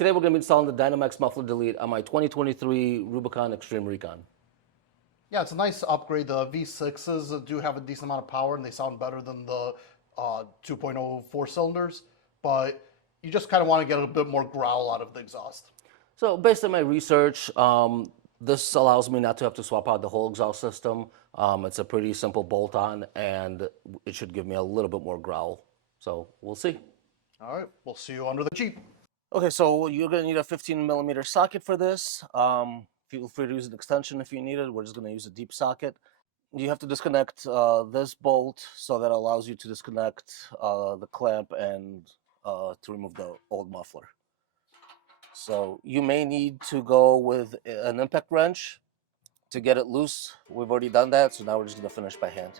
today we're going to be installing the Dynomax Muffler Delete on my 2023 Rubicon Xtreme Recon. Yeah, it's a nice upgrade. The V6s do have a decent amount of power, and they sound better than the 2.0 four-cylinders, but you just kind of want to get a bit more growl out of the exhaust. So based on my research, this allows me not to have to swap out the whole exhaust system. It's a pretty simple bolt-on, and it should give me a little bit more growl. So we'll see. All right, we'll see you under the Jeep. Okay, so you're going to need a 15mm socket for this. Feel free to use an extension if you need it. We're just going to use a deep socket. You have to disconnect this bolt, so that allows you to disconnect the clamp and to remove the old muffler. So you may need to go with an impact wrench to get it loose. We've already done that, so now we're just going to finish by hand.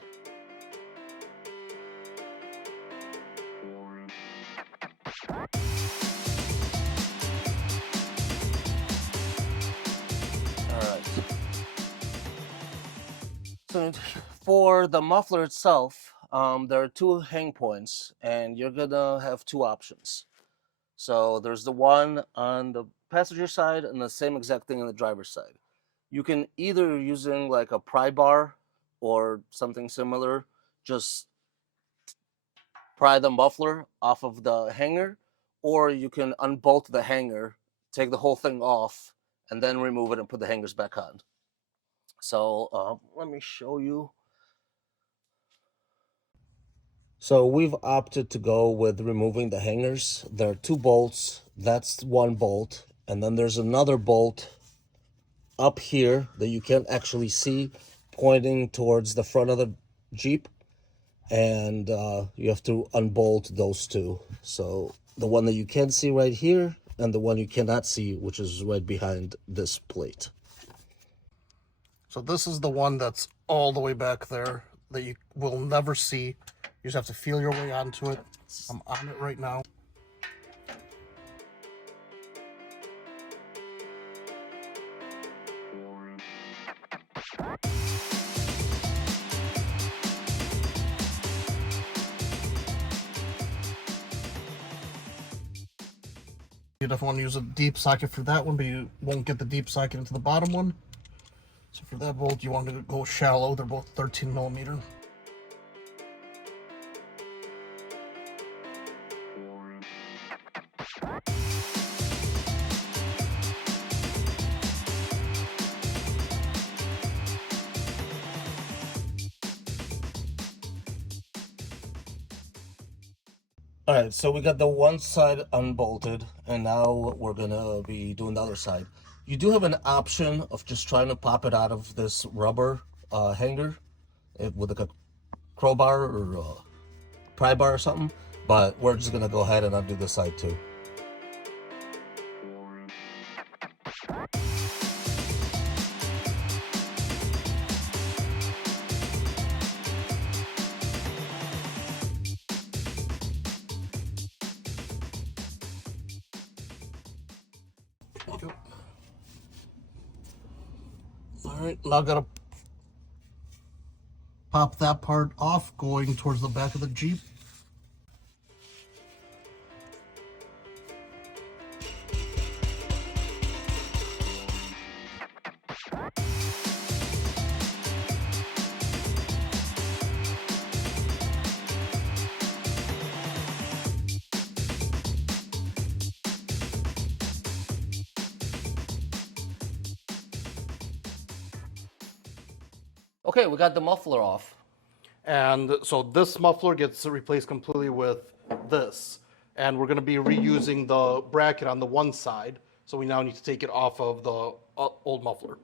So for the muffler itself, there are two hang points, and you're gonna have two options. So there's the one on the passenger side and the same exact thing on the driver's side. You can either using like a pry bar or something similar, just pry the muffler off of the hanger, or you can unbolt the hanger, take the whole thing off, and then remove it and put the hangers back on. So let me show you. So we've opted to go with removing the hangers. There are two bolts. That's one bolt. And then there's another bolt up here that you can't actually see pointing towards the front of the Jeep. And you have to unbolt those two. So the one that you can see right here and the one you cannot see, which is right behind this plate. So this is the one that's all the way back there that you will never see. You just have to feel your way onto it. I'm on it right now. You definitely want to use a deep socket for that one, but you won't get the deep socket into the bottom one. So for that bolt, you want to go shallow. They're both 13mm. All right, so we got the one side unbolted, and now we're gonna be doing the other side. You do have an option of just trying to pop it out of this rubber hanger with like a crowbar or a pry bar or something, but we're just gonna go ahead and undo this side too. All right, now I gotta pop that part off, going towards the back of the Jeep. Okay, we got the muffler off. And so this muffler gets replaced completely with this. And we're going to be reusing the bracket on the one side. So we now need to take it off of the old muffler.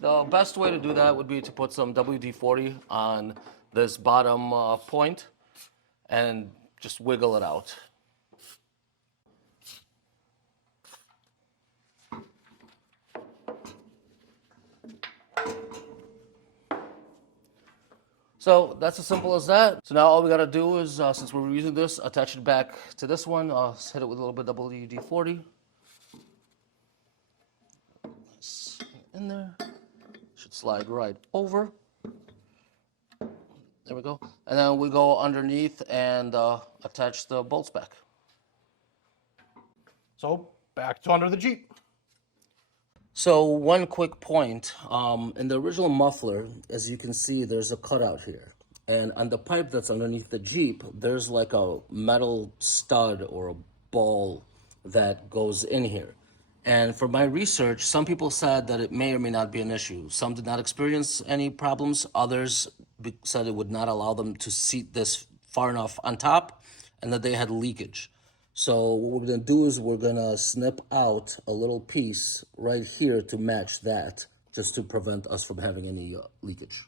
The best way to do that would be to put some WD-40 on this bottom point and just wiggle it out. So that's as simple as that. So now all we gotta do is, since we're using this, attach it back to this one, hit it with a little bit of WD-40. In there, should slide right over. There we go. And then we go underneath and attach the bolts back. So back to under the Jeep. So one quick point, in the original muffler, as you can see, there's a cutout here. And on the pipe that's underneath the Jeep, there's like a metal stud or a ball that goes in here. And for my research, some people said that it may or may not be an issue. Some did not experience any problems. Others said it would not allow them to seat this far enough on top and that they had leakage. So what we're gonna do is we're gonna snip out a little piece right here to match that, just to prevent us from having any leakage.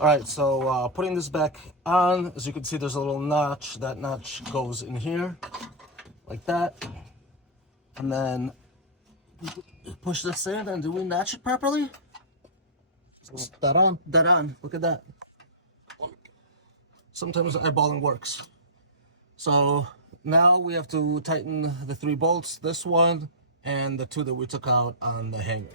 All right, so putting this back on, as you can see, there's a little notch. That notch goes in here, like that. And then push this in, and do we notch it properly? Dead on. Dead on, look at that. Sometimes eyeballing works. So now we have to tighten the 3 bolts, this one, and the 2 that we took out on the hanger.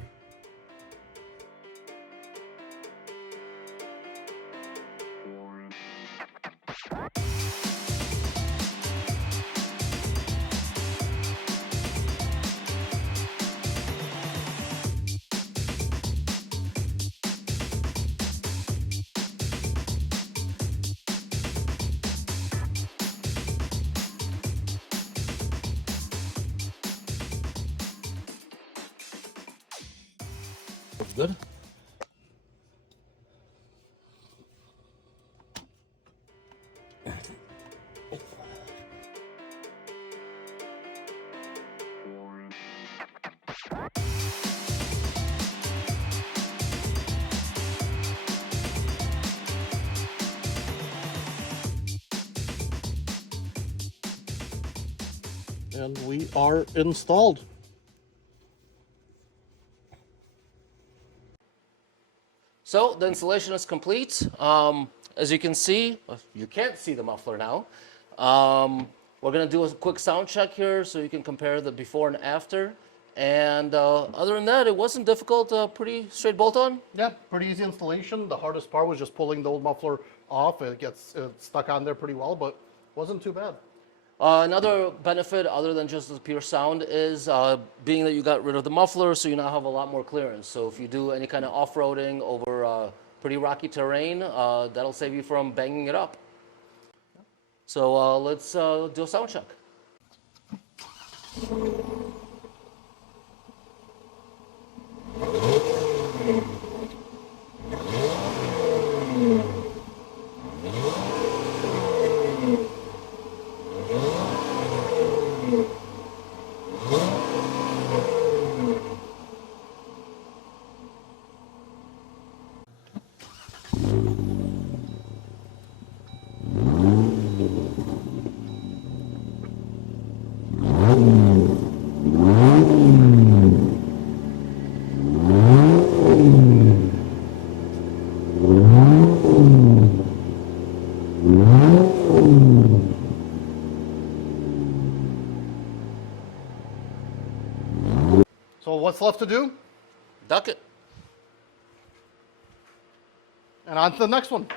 Looks good. And we are installed. So the installation is complete. As you can see, you can't see the muffler now. We're gonna do a quick sound check here so you can compare the before and after. And other than that, it wasn't difficult, pretty straight bolt on. Yeah, pretty easy installation. The hardest part was just pulling the old muffler off. It gets stuck on there pretty well, but wasn't too bad. Another benefit, other than just the pure sound, is being that you got rid of the muffler, so you now have a lot more clearance. So if you do any kind of off-roading over pretty rocky terrain, that'll save you from banging it up. So let's do a sound check. So what's left to do? Duck it. And on to the next one.